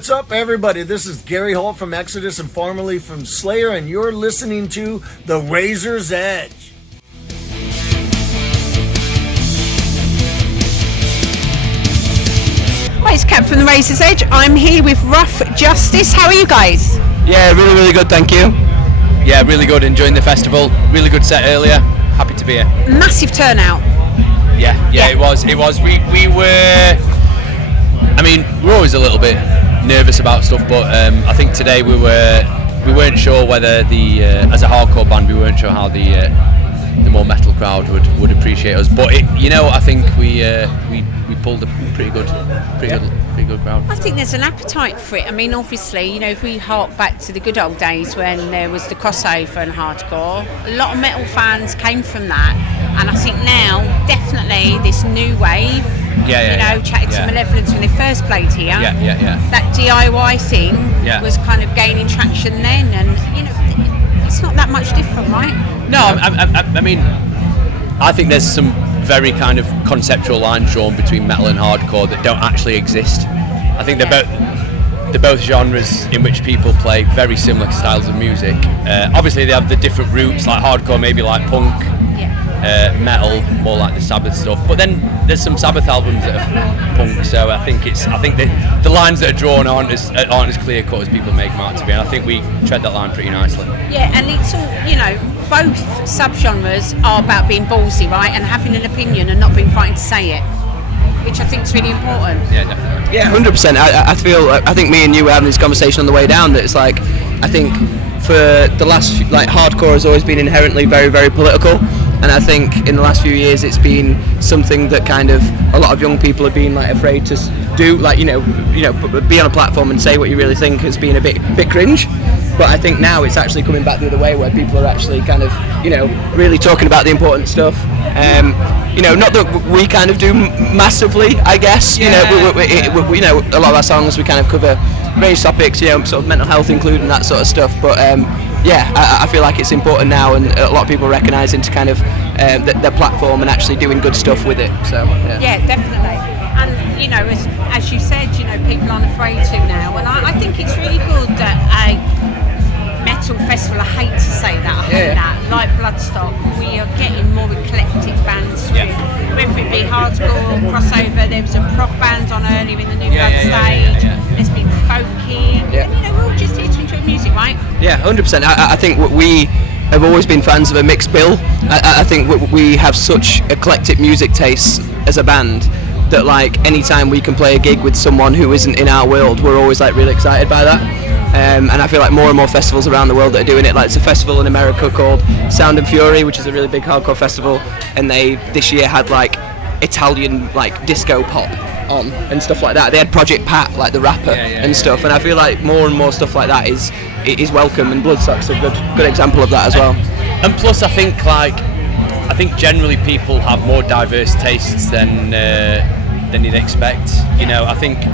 what's up, everybody? This is Gary Holt from Exodus and formerly from Slayer, and you're listening to The Razor's Edge. Hi, it's Kat from The Razor's Edge. I'm here with Rough Justice. How are you guys? Yeah, really, really good, thank you. Yeah, really good, enjoying the festival. Really good set earlier. Happy to be here. Massive turnout. Yeah, it was. We were... I mean, we're always a little bit nervous about stuff, but I think today we weren't sure whether as a hardcore band, we weren't sure how the more metal crowd would appreciate us. But I think we pulled a pretty good crowd. I think there's an appetite for it. I mean, obviously, if we hark back to the good old days when there was the crossover and hardcore, a lot of metal fans came from that. And I think now, definitely, this new wave, chatted to Malevolence when they first played here. That DIY thing was kind of gaining traction then, and it's not that much different, right? No, I mean, I think there's some very kind of conceptual lines drawn between metal and hardcore that don't actually exist. I think they're both genres in which people play very similar styles of music. Obviously, they have the different roots, like hardcore, maybe like punk. Metal, more like the Sabbath stuff, but then there's some Sabbath albums that are punk, so I think the lines that are drawn aren't as clear cut as people make them out to be, and I think we tread that line pretty nicely. Yeah, and it's all, both subgenres are about being ballsy, right, and having an opinion and not being frightened to say it, which I think is really important. Yeah, definitely. Yeah, 100%. I think me and you were having this conversation on the way down that it's like, I think for the last, hardcore has always been inherently very, very political. And I think in the last few years it's been something that kind of a lot of young people have been afraid to do, be on a platform and say what you really think has been a bit cringe. But I think now it's actually coming back the other way, where people are actually kind of really talking about the important stuff. Not that we kind of do massively, I guess. We a lot of our songs we kind of cover range topics, sort of mental health included and that sort of stuff. But I feel like it's important now, and a lot of people recognising to kind of their platform and actually doing good stuff with it. So yeah, definitely. And as you said, people aren't afraid to now, and I think it's really good that a metal festival, I hate to say that, I hate that, like Bloodstock, we are getting more eclectic bands through, whether it be hardcore, crossover. There was a prog band on earlier in the new stage. There's been folky, and we're all just here to enjoy music, right? Yeah, 100%. I think we have always been fans of a mixed bill. I think we have such eclectic music tastes as a band that anytime we can play a gig with someone who isn't in our world, we're always really excited by that. And I feel like more and more festivals around the world that are doing it. It's a festival in America called Sound and Fury, which is a really big hardcore festival, and they this year had Italian disco pop on and stuff like that. They had Project Pat, the rapper, and stuff. And I feel like more and more stuff like that is welcome, and Bloodstock's a good example of that as well. And plus, I think generally people have more diverse tastes than you'd expect. I think.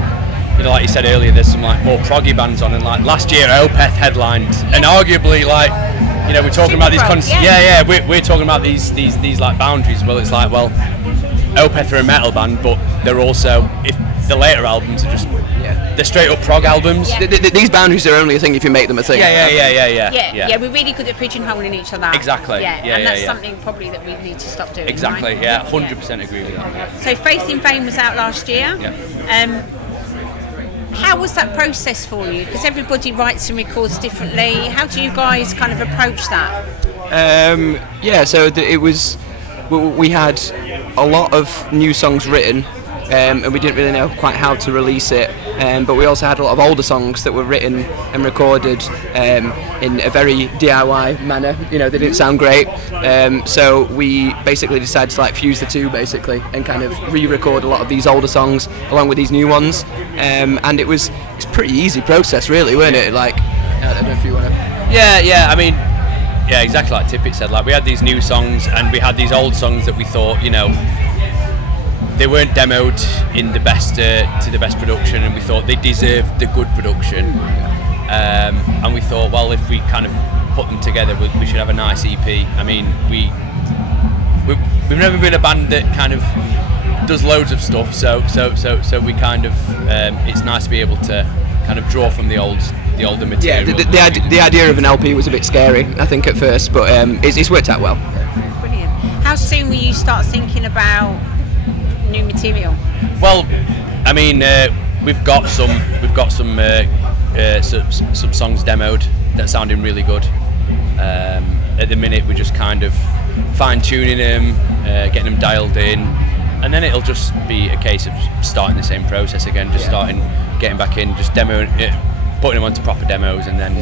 Like you said earlier, there's some more proggy bands on, and last year Opeth headlined, and arguably we're talking about these we're talking about these boundaries. Well, it's Opeth are a metal band, but they're also, if the later albums are just they're straight up prog albums. These boundaries are only a thing if you make them a thing. Yeah, we're really good at pigeonholing each other. Exactly. And that's something probably that we need to stop doing. Exactly. Right? Yeah, 100% agree with that. So Faith in Vain was out last year. How was that process for you? Because everybody writes and records differently. How do you guys kind of approach that? It was. We had a lot of new songs written, and we didn't really know quite how to release it. But we also had a lot of older songs that were written and recorded in a very DIY manner. They didn't sound great. So we basically decided to fuse the two basically, and kind of re-record a lot of these older songs along with these new ones. And it's a pretty easy process, really, weren't it? I don't know if you want to. Yeah. I mean, exactly like Tippett said. We had these new songs and we had these old songs that we thought, they weren't demoed in the best to the best production, and we thought they deserved the good production. And we thought, well, if we kind of put them together, we should have a nice EP. I mean, we've never been a band that kind of does loads of stuff, so we kind of it's nice to be able to kind of draw from the older Yeah, material. the idea of an LP was a bit scary, I think, at first, but it's worked out well. Brilliant. How soon will you start thinking about new material? Well, I mean, we've got some songs demoed that are sounding really good. At the minute, we're just kind of fine tuning them, getting them dialed in, and then it'll just be a case of starting the same process again, getting back in, just demoing it, putting them onto proper demos, and then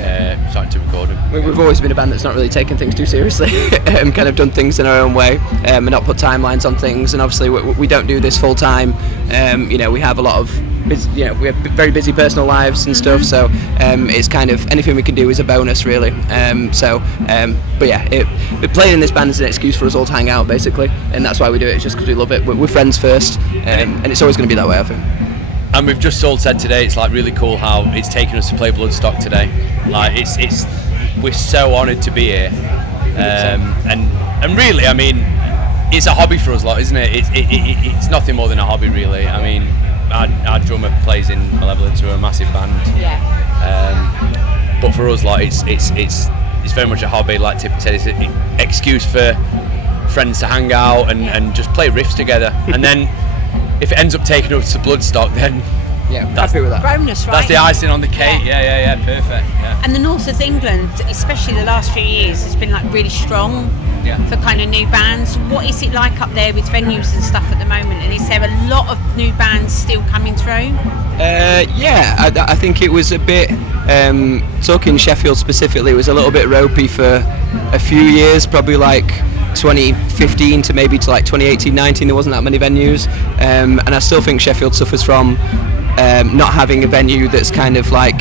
starting to record them. We've always been a band that's not really taken things too seriously, kind of done things in our own way, and not put timelines on things. And obviously, we don't do this full time. We have a lot of, we have very busy personal lives and stuff. So it's kind of anything we can do is a bonus, really. But yeah, playing in this band is an excuse for us all to hang out, basically, and that's why we do it. It's just because we love it. We're friends first, and it's always going to be that way, I think. And we've just all said today, it's like really cool how it's taken us to play Bloodstock today. Like it's we're so honoured to be here, and really, I mean, it's a hobby for us, lot, isn't it? It's nothing more than a hobby, really. I mean, our drummer plays in Malevolence, we're a massive band. Yeah. But for us, like it's very much a hobby. Like Tippy said, it's an excuse for friends to hang out and just play riffs together, and then. If it ends up taking us to Bloodstock, then that's happy with that. Bonus, right? That's the icing on the cake. Yeah, perfect. Yeah. And the north of England, especially the last few years, has been like really strong for kind of new bands. What is it like up there with venues and stuff at the moment? And is there a lot of new bands still coming through? I think it was a bit, talking Sheffield specifically, it was a little bit ropey for a few years, probably like 2015 to maybe to like 2018-19. There wasn't that many venues, and I still think Sheffield suffers from not having a venue that's kind of like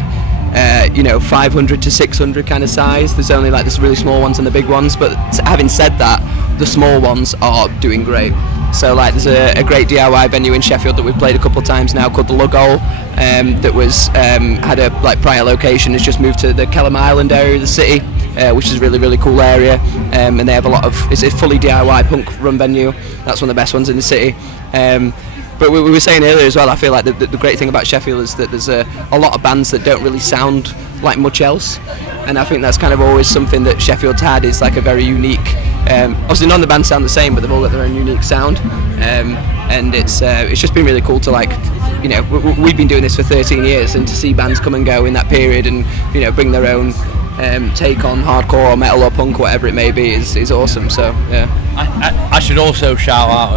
500 to 600 kind of size. There's only like this really small ones and the big ones, but having said that, the small ones are doing great. So like there's a great DIY venue in Sheffield that we've played a couple of times now called the Lughole, that was had a like prior location, has just moved to the Kelham Island area of the city, which is a really, really cool area, and they have a lot of, it's a fully DIY punk run venue. That's one of the best ones in the city. But we were saying earlier as well, I feel like the great thing about Sheffield is that there's a lot of bands that don't really sound like much else, and I think that's kind of always something that Sheffield's had, is like a very unique, obviously none of the bands sound the same, but they've all got their own unique sound, and it's just been really cool to like, we've been doing this for 13 years, and to see bands come and go in that period and bring their own take on hardcore or metal or punk, whatever it may be, is awesome. So yeah. I should also shout out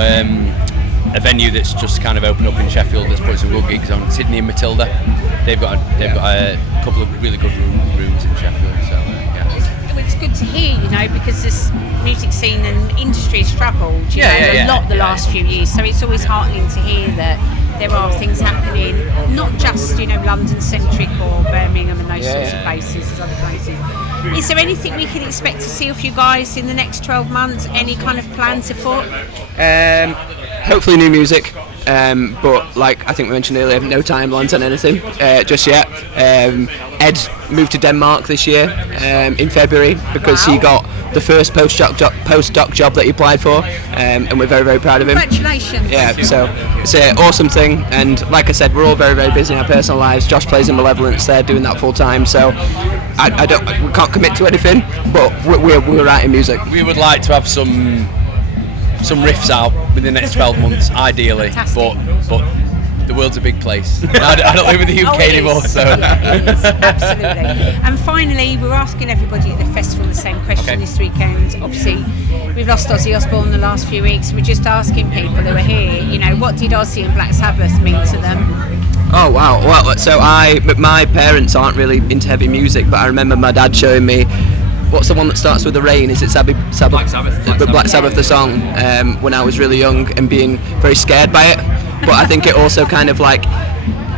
a venue that's just kind of opened up in Sheffield that's put some good gigs on, Sydney and Matilda. They've got a couple of really good rooms in Sheffield. So Well, it's good to hear, because this music scene and industry has struggled, a lot the last few years. So it's always heartening to hear that there are things happening, not just London-centric or Birmingham and those sorts of places, as other places. Is there anything we can expect to see of you guys in the next 12 months? Any kind of plans afoot? Hopefully new music, but like I think we mentioned earlier, no timelines on anything just yet. Ed moved to Denmark this year in February because he got the first postdoc job that he applied for, and we're very, very proud of him. Congratulations. Yeah, so it's an awesome thing, and like I said, we're all very, very busy in our personal lives. Josh plays in Malevolence, they're doing that full time, so we can't commit to anything, but we're writing music. We would like to have some riffs out within the next 12 months, ideally. Fantastic. But the world's a big place. I don't live in the UK anymore, so. It is, absolutely. And finally, we're asking everybody at the festival the same question this weekend. Obviously, we've lost Ozzy Osbourne the last few weeks. We're just asking people who are here, what did Ozzy and Black Sabbath mean to them? Oh wow! Well, so my parents aren't really into heavy music, but I remember my dad showing me. What's the one that starts with the rain? Is it Black Sabbath. Black Sabbath, the song, when I was really young and being very scared by it. But I think it also kind of like,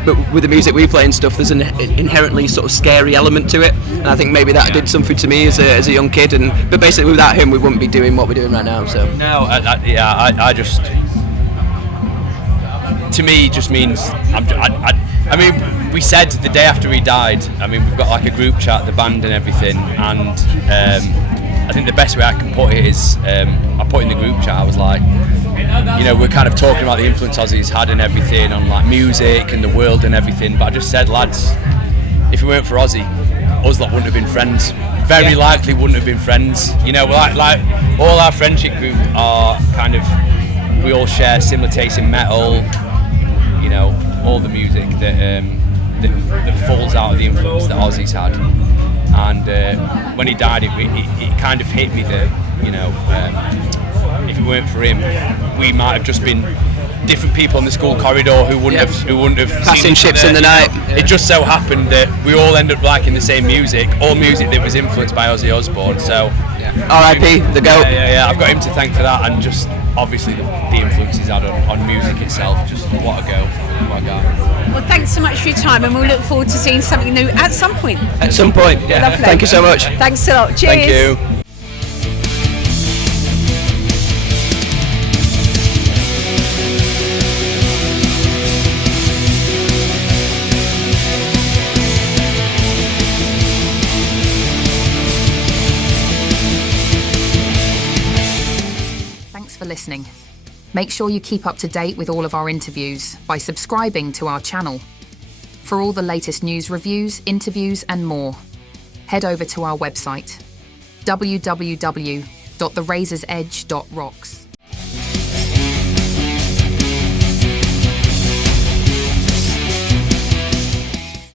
but with the music we play and stuff, there's an inherently sort of scary element to it. And I think maybe that did something to me as a young kid. But basically without him, we wouldn't be doing what we're doing right now. So no, I just, to me, it just means I mean, we said the day after he died, we've got like a group chat, the band and everything, and I think the best way I can put it is, I put in the group chat, I was like, you know, we're kind of talking about the influence Ozzy's had and everything on like music and the world and everything. But I just said, lads, if it weren't for Ozzy, us lot wouldn't have been friends. Very likely wouldn't have been friends. You know, like all our friendship group are kind of, we all share similar taste in metal. You know, all the music that falls out of the influence that Ozzy's had. And when he died, it kind of hit me that, you know, if it weren't for him, we might have just been different people on the school corridor who wouldn't have passing seen ships in the night. It just so happened that we all ended up liking the same music, all music that was influenced by Ozzy Osbourne. So, R.I.P. the GOAT. Yeah. I've got him to thank for that, and just obviously the influence he's had on music itself. Just what a go, what a guy. Well, thanks so much for your time, and we'll look forward to seeing something new at some point. At some point. Yeah. Lovely. Thank you so much. Thanks a lot. Cheers. Thank you. For listening. Make sure you keep up to date with all of our interviews by subscribing to our channel. For all the latest news, reviews, interviews and more, head over to our website www.therazorsedge.rocks.